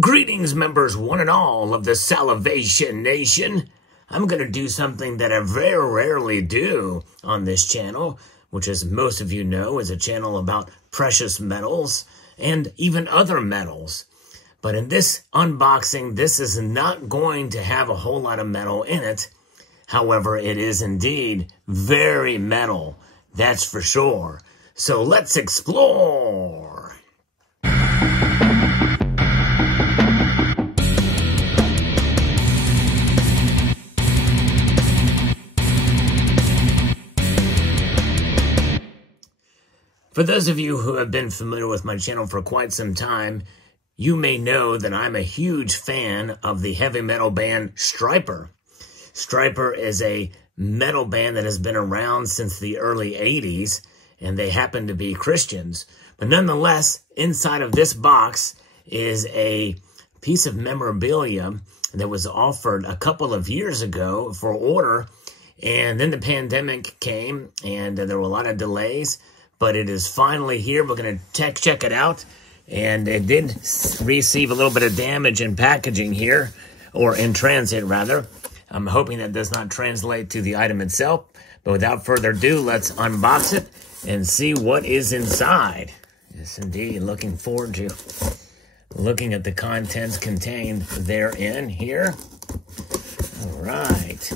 Greetings, members one and all of the Salivation Nation. I'm going to do something that I very rarely do on this channel, which, as most of you know, is a channel about precious metals and even other metals. But in this unboxing, this is not going to have a whole lot of metal in it. However, it is indeed very metal, that's for sure. So let's explore. For those of you who have been familiar with my channel for quite some time, you may know that I'm a huge fan of the heavy metal band Stryper. Stryper is a metal band that has been around since the early 80s, and they happen to be Christians. But nonetheless, inside of this box is a piece of memorabilia that was offered a couple of years ago for order, and then the pandemic came, and there were a lot of delays. But it is finally here. We're going to check it out. And it did receive a little bit of damage in packaging here, or in transit, rather. I'm hoping that does not translate to the item itself. But without further ado, let's unbox it and see what is inside. Yes, indeed. Looking forward to looking at the contents contained therein here. All right.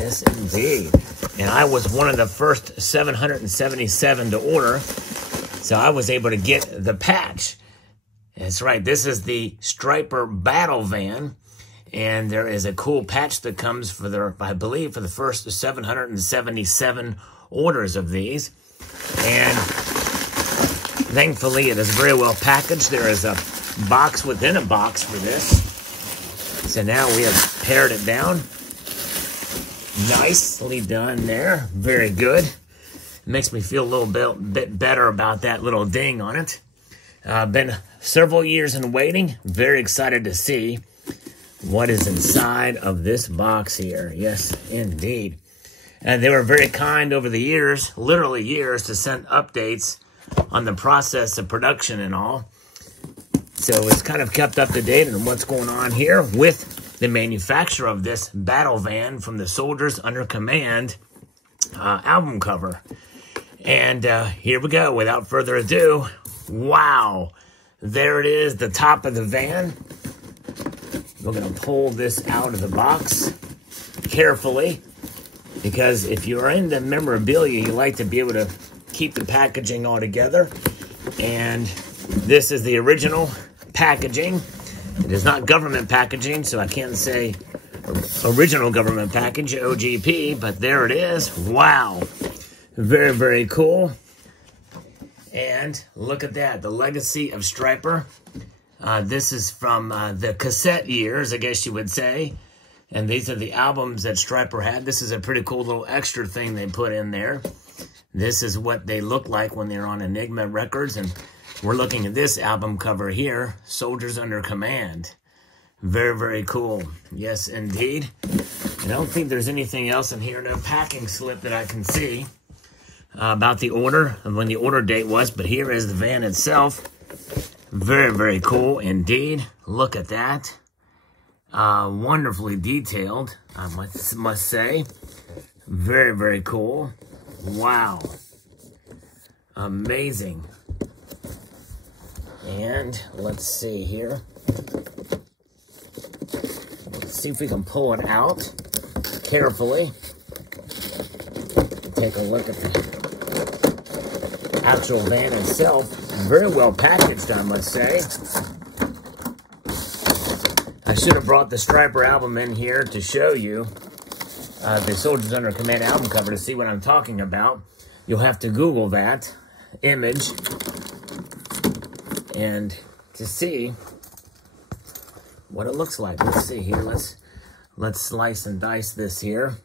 Yes, indeed. And I was one of the first 777 to order, so I was able to get the patch. That's right, this is the Stryper Battle Van, and there is a cool patch that comes for the, I believe, for the first 777 orders of these. And thankfully, it is very well packaged. There is a box within a box for this. So now we have pared it down. Nicely done there. Very good. Makes me feel a little bit better about that little ding on it. Been several years in waiting. Very excited to see what is inside of this box here. Yes, indeed. And they were very kind over the years, literally years, to send updates on the process of production and all. So it's kind of kept up to date on what's going on here with the manufacturer of this battle van from the Soldiers Under Command album cover. And here we go. Without further ado, wow. There it is, the top of the van. We're going to pull this out of the box carefully, because if you're into memorabilia, you like to be able to keep the packaging all together. And this is the original packaging. It is not government packaging, so I can't say original government package, OGP, but there it is. Wow. Very, very cool. And look at that, the legacy of Stryper. This is from the cassette years, I guess you would say. And these are the albums that Stryper had. This is a pretty cool little extra thing they put in there. This is what they look like when they're on Enigma Records, and we're looking at this album cover here, Soldiers Under Command. Very, very cool. Yes, indeed. I don't think there's anything else in here, no packing slip that I can see about the order and when the order date was, but here is the van itself. Very, very cool indeed. Look at that. Wonderfully detailed, I must say. Very, very cool. Wow. Amazing. And let's see here. Let's see if we can pull it out carefully. Take a look at the actual van itself. Very well packaged, I must say. I should have brought the Stryper album in here to show you the Soldiers Under Command album cover to see what I'm talking about. You'll have to Google that image and to see what it looks like. Let's see here. Let's slice and dice this here.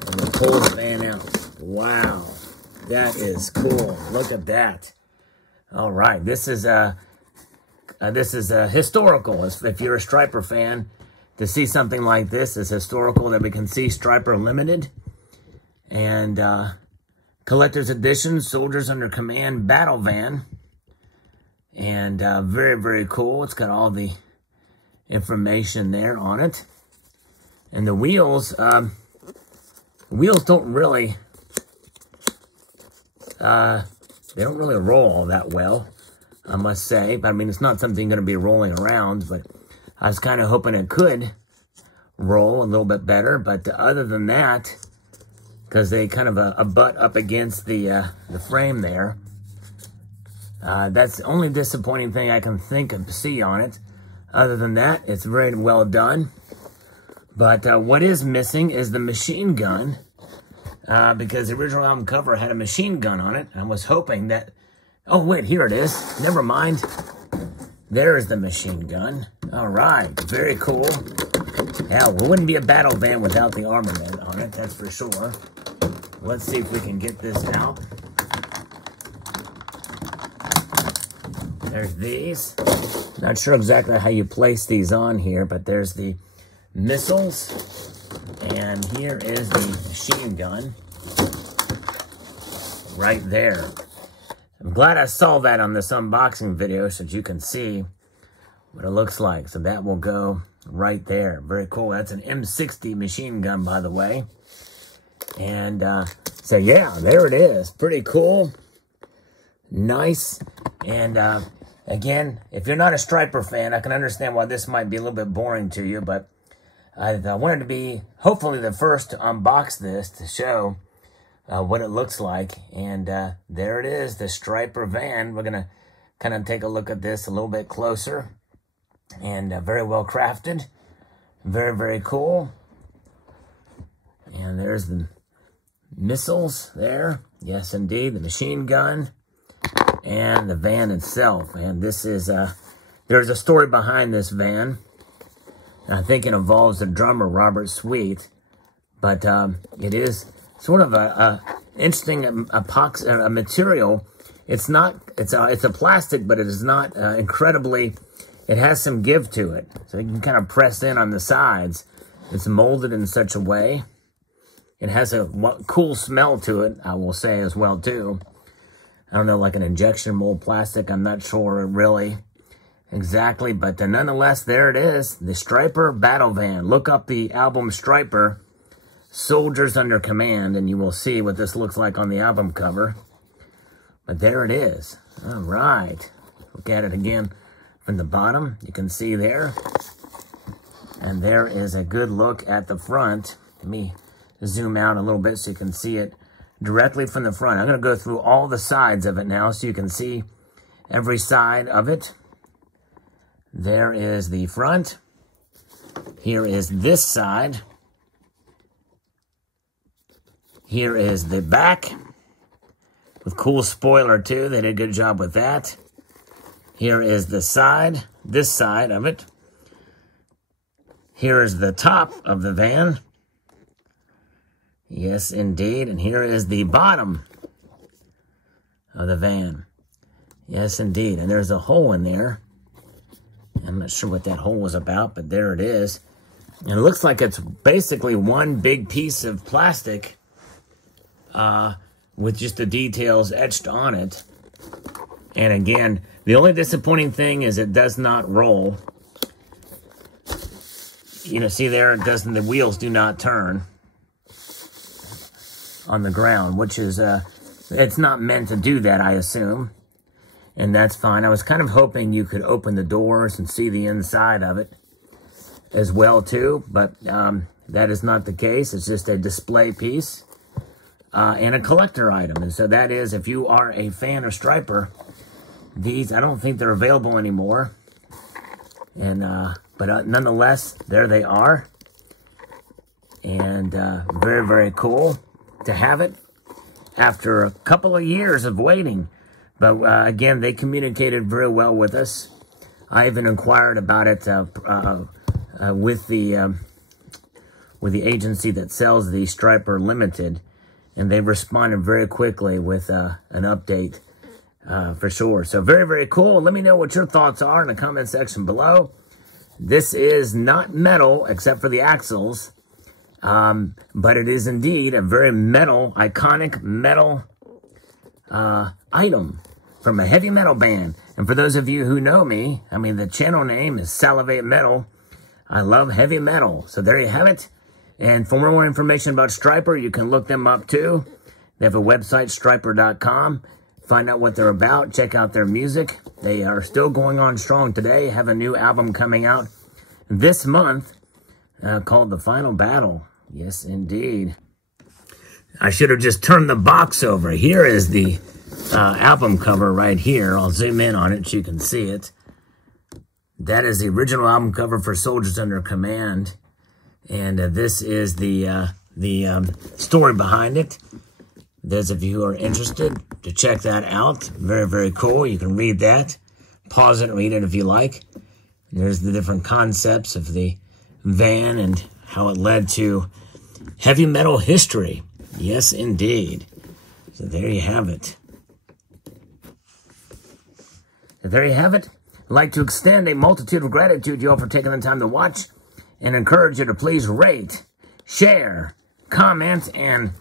And we'll pull the van out. Wow, that is cool. Look at that. All right, this is historical. If you're a Stryper fan, to see something like this is historical. That we can see Stryper Limited and Collector's Edition Soldiers Under Command Battle Van. And very, very cool. It's got all the information there on it. And the wheels don't really, they don't really roll all that well, I must say. But I mean, it's not something going to be rolling around, but I was kind of hoping it could roll a little bit better. But other than that, because they kind of butt up against the frame there, that's the only disappointing thing I can think of see on it. Other than that, it's very well done. But what is missing is the machine gun, because the original album cover had a machine gun on it. I was hoping that, oh wait, here it is. Never mind. There's the machine gun. All right, very cool. Yeah, it wouldn't be a battle van without the armament on it, that's for sure. Let's see if we can get this out. There's these. Not sure exactly how you place these on here, but there's the missiles, and here is the machine gun right there. I'm glad I saw that on this unboxing video so that you can see what it looks like. So that will go right there. Very cool. That's an M60 machine gun, by the way. And so yeah, there it is. Pretty cool. Nice. And again, if you're not a Stryper fan, I can understand why this might be a little bit boring to you, but I wanted to be, hopefully, the first to unbox this to show what it looks like. And there it is, the Stryper van. We're going to kind of take a look at this a little bit closer. And very well crafted. Very, very cool. And there's the missiles there. Yes, indeed. The machine gun. And the van itself. And this is, there's a story behind this van. I think it involves the drummer, Robert Sweet, but it is sort of a interesting epoxy material. It's a plastic, but it is not incredibly. It has some give to it, so you can kind of press in on the sides. It's molded in such a way. It has a cool smell to it, I will say as well too. I don't know, like an injection mold plastic. I'm not sure really. Exactly, but nonetheless, there it is, the Stryper Battle Van. Look up the album Stryper, Soldiers Under Command, and you will see what this looks like on the album cover. But there it is. All right. Look at it again from the bottom. You can see there. And there is a good look at the front. Let me zoom out a little bit so you can see it directly from the front. I'm going to go through all the sides of it now so you can see every side of it. There is the front. Here is this side. Here is the back. With cool spoiler too. They did a good job with that. Here is the side. This side of it. Here is the top of the van. Yes, indeed. And here is the bottom of the van. Yes, indeed. And there's a hole in there. I'm not sure what that hole was about, but there it is. And it looks like it's basically one big piece of plastic with just the details etched on it. And again, the only disappointing thing is it does not roll. You know, see there, it doesn't. The wheels do not turn on the ground, which is, it's not meant to do that, I assume. And that's fine. I was kind of hoping you could open the doors and see the inside of it as well, too. But that is not the case. It's just a display piece and a collector item. And so that is, if you are a fan of Stryper, these, I don't think they're available anymore. And but nonetheless, there they are. And very, very cool to have it after a couple of years of waiting. But again, they communicated very well with us. I even inquired about it with the agency that sells the Stryper Limited, and they responded very quickly with an update for sure. So very, very cool. Let me know what your thoughts are in the comment section below. This is not metal except for the axles, but it is indeed a very metal, iconic metal item from a heavy metal band. And for those of you who know me, I mean, the channel name is Salivate Metal. I love heavy metal. So there you have it. And for more information about Stryper, you can look them up too. They have a website, Stryper.com. Find out what they're about. Check out their music. They are still going on strong today. Have a new album coming out this month called The Final Battle. Yes, indeed. I should have just turned the box over. Here is the album cover right here. I'll zoom in on it so you can see it. That is the original album cover for Soldiers Under Command. And this is the story behind it. Those of you who are interested to check that out, very, very cool. You can read that. Pause it and read it if you like. There's the different concepts of the van and how it led to heavy metal history. Yes, indeed. So there you have it. So there you have it. I'd like to extend a multitude of gratitude to you all for taking the time to watch and encourage you to please rate, share, comment, and